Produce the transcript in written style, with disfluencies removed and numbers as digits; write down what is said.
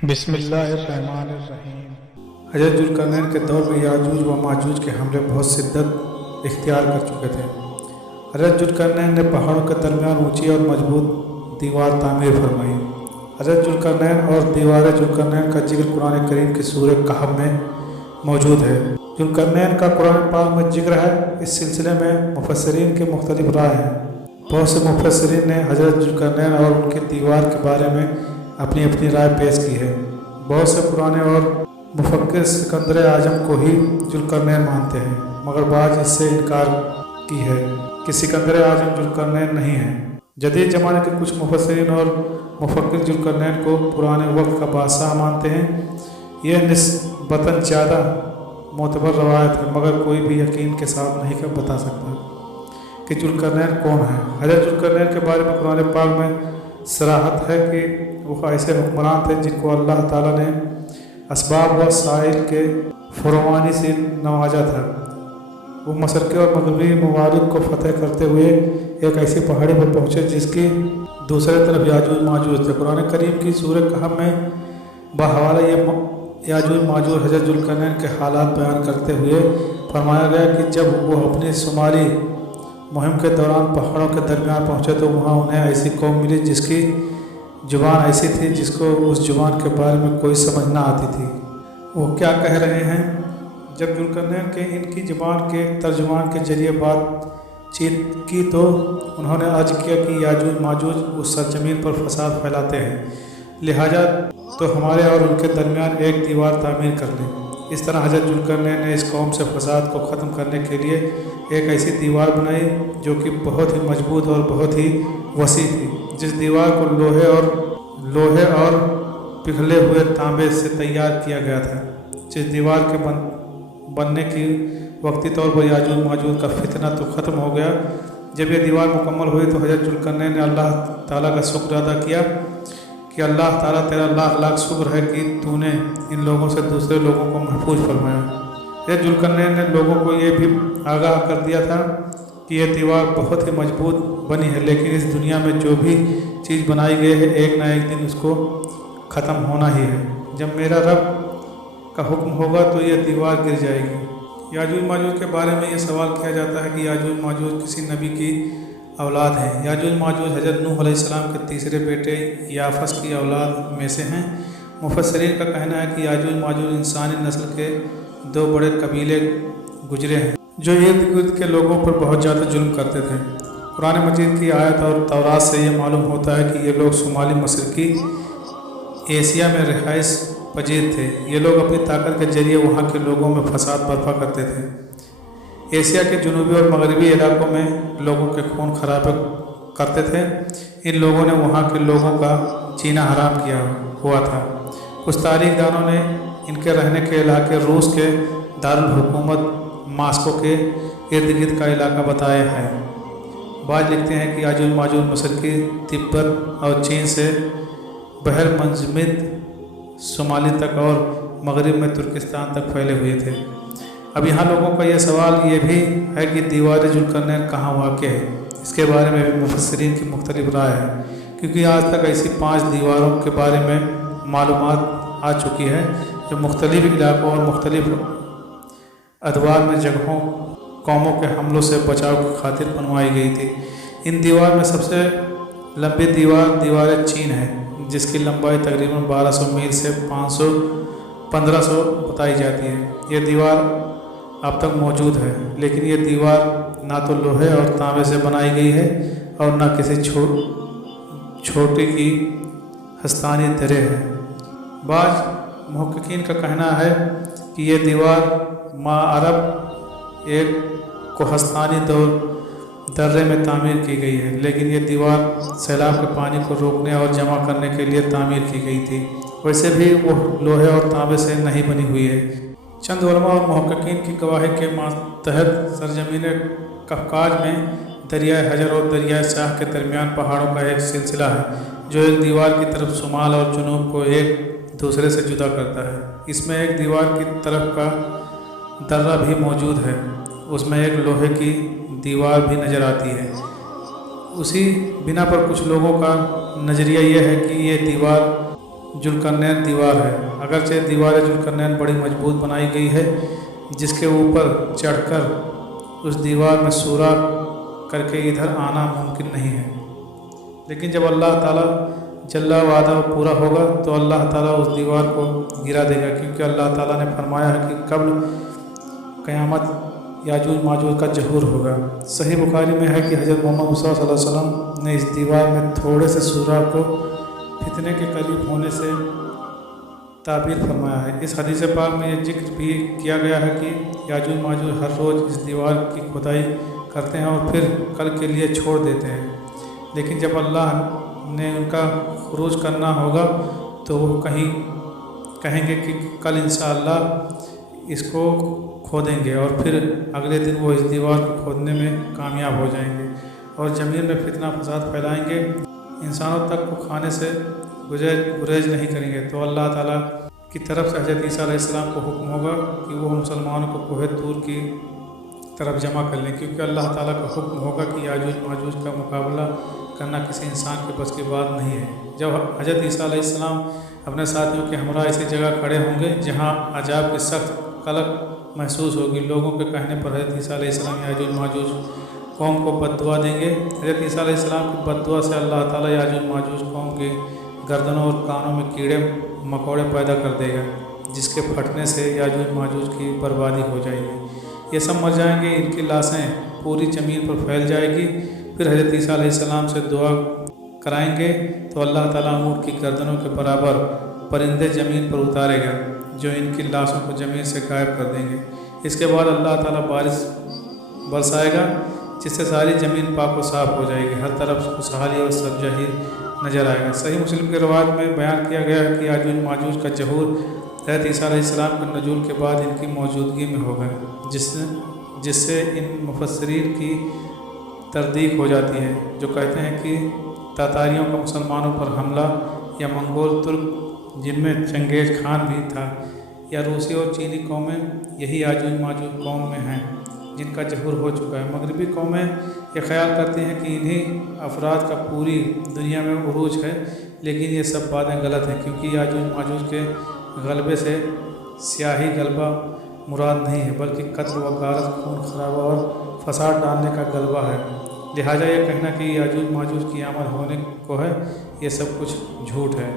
बिस्मिल्लाहिर्रहमानिर्रहीम। हज़रत जुल्करनैन के दौर में याजूज व माजूज के हमले बहुत शिद्दत इख्तियार कर चुके थे। हज़रत जुल्करनैन ने पहाड़ों के दरमियान ऊंची और मजबूत दीवार तामीर फरमाई। हज़रत जुल्करनैन और दीवार जुल्करनैन का जिक्र कुरान करीम की सूरह कहफ में मौजूद है। जुल्करनैन का कुरान पाक में जिक्र है। इस सिलसिले में मुफस्सिरीन के मुख्तलिफ राय हैं। बहुत से मुफस्सिरीन ने हज़रत जुल्करनैन और उनकी दीवार के बारे में अपनी अपनी राय पेश की है। बहुत से पुराने और मुफक्किर सिकंदर आजम को ही जुल्करनैन मानते हैं, मगर बाज़ इससे इनकार की है कि सिकंदर आजम जुल्करनैन नहीं है। जदीद ज़माने के कुछ मुफस्सिरीन और मुफक्किर जुल्करनैन को पुराने वक्त का बादशाह मानते हैं। यह निस्बतन ज़्यादा मोतबर रवायत है, मगर कोई भी यकीन के साथ नहीं कर बता सकता कि जुल्करनैन कौन है। हज़रत जुल्करनैन के बारे में कुरान पाक में सराहत है कि वो ऐसे हुक्मरान थे जिनको अल्लाह ताला ने असबाब व साहिल के फरमानी से नवाजा था। वो मशरक़ी और मगरबी ममालिक को फतह करते हुए एक ऐसी पहाड़ी पर पहुँचे जिसकी दूसरी तरफ याजूज माजूज थे। कुरान करीम की सूरह कहफ में बहवाला याजूज माजूज हज़रत जुल्करनैन के हालात बयान करते हुए फरमाया गया कि जब वो अपनी शुमारी मुहिम के दौरान पहाड़ों के दरमियान पहुँचे तो वहाँ उन्हें ऐसी कौम मिली जिसकी ज़ुबान ऐसी थी जिसको उस ज़ुबान के बारे में कोई समझ ना आती थी। वो क्या कह रहे हैं। जब जुल्करनैन के इनकी ज़ुबान के तर्जुमान के ज़रिए बातचीत की तो उन्होंने अर्ज किया कि याजूज माजूज उस सरजमीन पर फसाद फैलाते हैं, लिहाजा तो हमारे और उनके दरमियान एक दीवार तामीर कर लें। इस तरह हज़रत जुल्करनैन ने इस कौम से फसाद को ख़त्म करने के लिए एक ऐसी दीवार बनाई जो कि बहुत ही मजबूत और बहुत ही वसी थी। जिस दीवार को लोहे और पिघले हुए तांबे से तैयार किया गया था। जिस दीवार के बनने की वक्ती तौर पर याजूज माजूज का फितना तो ख़त्म हो गया। जब यह दीवार मुकम्मल हुई तो हज़रत जुल्करनैन ने अल्लाह ताला का शुक्र अदा किया कि अल्लाह ताला तेरा लाख लाख शुक्र है कि तूने इन लोगों से दूसरे लोगों को महफूज फरमाया। हज़रत जुल्करनैन ने लोगों को ये भी आगाह कर दिया था कि यह दीवार बहुत ही मजबूत बनी है, लेकिन इस दुनिया में जो भी चीज़ बनाई गई है एक ना एक दिन उसको ख़त्म होना ही है। जब मेरा रब का हुक्म होगा तो यह दीवार गिर जाएगी। याजूज माजूज के बारे में ये सवाल किया जाता है कि याजूज माजूज किसी नबी की औलाद हैं। याजूज माजूज हज़रत नूह अलैहिस्सलाम के तीसरे बेटे याफस की औलाद में से हैं। मुफस्सिरीन का कहना है कि याजूज माजूज इंसानी नस्ल के दो बड़े कबीले गुजरे हैं जो इर्द गिर्द के लोगों पर बहुत ज़्यादा जुल्म करते थे। कुरान मजीद की आयत और तौरात से ये मालूम होता है कि ये लोग शुमाली मशरक़ी एशिया में रिहाइश पजीर थे। ये लोग अपनी ताकत के जरिए वहाँ के लोगों में फसाद बर्पा करते थे। एशिया के जनूबी और मगरबी इलाकों में लोगों के खून खराबे करते थे। इन लोगों ने वहाँ के लोगों का जीना हराम किया हुआ था। कुछ तारीख दानों ने इनके रहने के इलाके रूस के दारुल हुकूमत मास्को के इर्द गिर्द का इलाका बताया है। बाद लिखते हैं कि याजूज माजूज मशरक़ी तिब्बत और चीन से बहर मंजमिद शुमाली तक और मगरिब में तुर्किस्तान तक फैले हुए थे। अब यहाँ लोगों का यह सवाल ये भी है कि दीवार जुल्करनैन कहाँ वाक़ है। इसके बारे में भी मुफस्सिरीन की मुख्तलिफ राय है, क्योंकि आज तक ऐसी 5 दीवारों के बारे में मालूमात आ चुकी है जो मुख्तलिफ इलाकों और मुख्तलिफ अदवार में जगहों कौमों के हमलों से बचाव की खातिर बनवाई गई थी। इन दीवार में सबसे लंबी दीवार चीन है, जिसकी लंबाई तकरीबन 1200 मील से 1500 बताई जाती है। यह दीवार अब तक मौजूद है, लेकिन ये दीवार ना तो लोहे और तांबे से बनाई गई है और ना किसी छोटी की हस्तानी दरे है। बाज़ मुहक्किकीन का कहना है कि यह दीवार माअरब एक कोहस्तानी दर्रे में तामीर की गई है, लेकिन यह दीवार सैलाब के पानी को रोकने और जमा करने के लिए तामीर की गई थी। वैसे भी वो लोहे और तांबे से नहीं बनी हुई है। चंद उलमा और मुहक्किकीन की गवाही के तहत सरजमीन कफकाज में दरियाए हजर और दरियाए शाह के दरमियान पहाड़ों का एक सिलसिला है जो एक दीवार की तरफ शुमाल और जुनूब को एक दूसरे से जुदा करता है। इसमें एक दीवार की तरफ का दर्रा भी मौजूद है, उसमें एक लोहे की दीवार भी नज़र आती है। उसी बिना पर कुछ लोगों का नज़रिया यह है कि ये दीवार जुल्करनैन दीवार है। अगरचे दीवार जुल्करनैन बड़ी मजबूत बनाई गई है, जिसके ऊपर चढ़कर उस दीवार में सुराख करके इधर आना मुमकिन नहीं है। लेकिन जब अल्लाह ताला जल्ला वादा पूरा होगा तो अल्लाह ताला उस दीवार को गिरा देगा, क्योंकि अल्लाह ताला ने फरमाया है कि कब्ल क़यामत याजूज माजूज का ज़हूर होगा। सही बुखारी में है कि हज़रत मोहम्मद मुस्तफ़ा सल्लल्लाहु अलैहि वसल्लम ने इस दीवार में थोड़े से सुराख को फितने के करीब होने से ताबीर फरमाया है। इस हदीस पाक में ये जिक्र भी किया गया है कि याजूज माजूज हर रोज़ इस दीवार की खुदाई करते हैं और फिर कल के लिए छोड़ देते हैं, लेकिन जब अल्लाह ने उनका खुरूज करना होगा तो वो कहेंगे कि कल इंशाअल्लाह इसको खोदेंगे और फिर अगले दिन वो इस दीवार को खोदने में कामयाब हो जाएंगे और ज़मीन में फितना फसाद फैलाएंगे, इंसानों तक को खाने से गुरेज नहीं करेंगे। तो अल्लाह ताला की तरफ से हज़रत ईसा अलैहिस्सलाम को हुक्म होगा कि वो मुसलमानों को कोहे तूर की तरफ जमा कर लें, क्योंकि अल्लाह ताला का हुक्म होगा कि याजूज माजूज का मुकाबला करना किसी इंसान के बस की बात नहीं है। जब हज़रत ईसा अलैहिस्सलाम अपने साथियों के हमरा ऐसी जगह खड़े होंगे जहाँ अजाब की सख्त कलक महसूस होगी, लोगों के कहने पर हज़रत ईसा अलैहिस्सलाम याजूज माजूज कौम को बद्दुआ देंगे। हज़रत ईसा अलैहिस्सलाम की बद्दुआ से अल्लाह ताला याजूज माजूज कौम के गर्दनों और कानों में कीड़े मकोड़े पैदा कर देगा, जिसके फटने से याजूज माजूज की बर्बादी हो जाएगी। ये सब मर जाएंगे, इनकी लाशें पूरी ज़मीन पर फैल जाएगी। फिर हज़रत ईसा अलैहिस्सलाम से दुआ कराएंगे तो अल्लाह ताला ऊँट की गर्दनों के बराबर परिंदे ज़मीन पर उतारेगा, जो इनकी लाशों को ज़मीन से गायब कर देंगे। इसके बाद अल्लाह ताला बारिश बरसाएगा, जिससे सारी ज़मीन पाक व साफ़ हो जाएगी, हर तरफ खुशहाली और सब्ज़ही नज़र आएगा। सही मुस्लिम के रवायत में बयान किया गया है कि याजूज माजूज का ज़हूर हज़रत ईसा अलैहिस्सलाम के नज़ूल के बाद इनकी मौजूदगी में होगा, जिससे इन मुफस्सिरीन की तरदीक हो जाती है, जो कहते हैं कि तातारियों का मुसलमानों पर हमला या मंगोल तुर्क, जिनमें चंगेज़ खान भी था, या रूसी और चीनी कौमें यही याजूज माजूज कौम में हैं जिनका ज़हूर हो चुका है। मगरबी कौमें ये ख्याल करती हैं कि इन्हीं अफराद का पूरी दुनिया में उरूज है, लेकिन ये सब बातें गलत हैं, क्योंकि याजूज माजूज के गलबे से स्याही गलबा मुराद नहीं है, बल्कि कत्ल व गारत, खून खराबा और फसाद डालने का गलबा है। लिहाजा ये कहना कि याजूज माजूज की आमद होने को है, ये सब कुछ झूठ है।